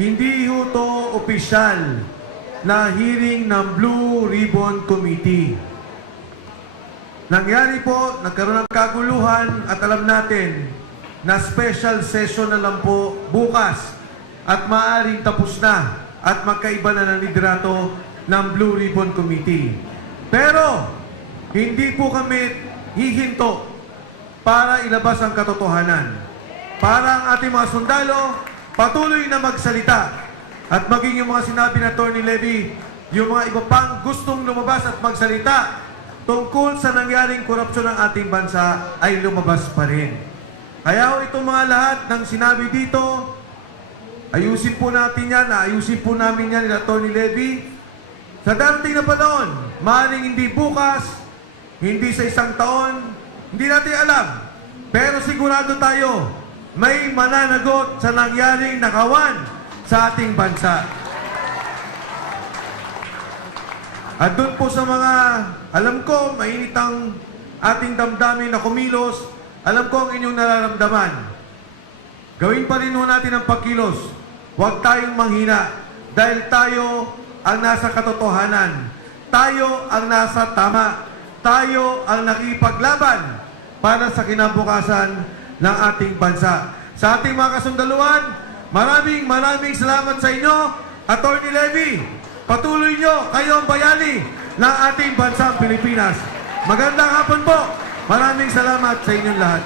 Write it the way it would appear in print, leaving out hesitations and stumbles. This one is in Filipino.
hindi ho to opisyal na hearing ng Blue Ribbon Committee. Nangyari po, nagkaroon ng kaguluhan at alam natin na special session na lang po bukas at maaaring tapos na at magkaiba na ng liderato ng Blue Ribbon Committee. Pero, hindi po kami hihinto para ilabas ang katotohanan. Para ang ating mga sundalo patuloy na magsalita at maging yung mga sinabi na Atty. Levy, yung mga iba pang gustong lumabas at magsalita tungkol sa nangyaring korupsyon ng ating bansa ay lumabas pa rin. Kaya ho itong mga lahat ng sinabi dito, ayusin po natin yan, ayusin po namin yan ni Atty. Levy. Sa darating na panahon, maaaring hindi bukas, hindi sa isang taon, hindi natin alam. Pero sigurado tayo, may mananagot sa nangyaring nakawan sa ating bansa. At doon po sa mga, alam ko, mainit ang ating damdamin na kumilos, alam ko ang inyong nararamdaman. Gawin pa rin ho natin ang pagkilos. Huwag tayong manghina dahil tayo ang nasa katotohanan. Tayo ang nasa tama. Tayo ang nakipaglaban para sa kinabukasan ng ating bansa. Sa ating mga kasundaluhan, maraming salamat sa inyo, Atty. Levy. Patuloy nyo, kayo ang bayani ng ating bansang Pilipinas. Magandang hapon po. Maraming salamat sa inyong lahat.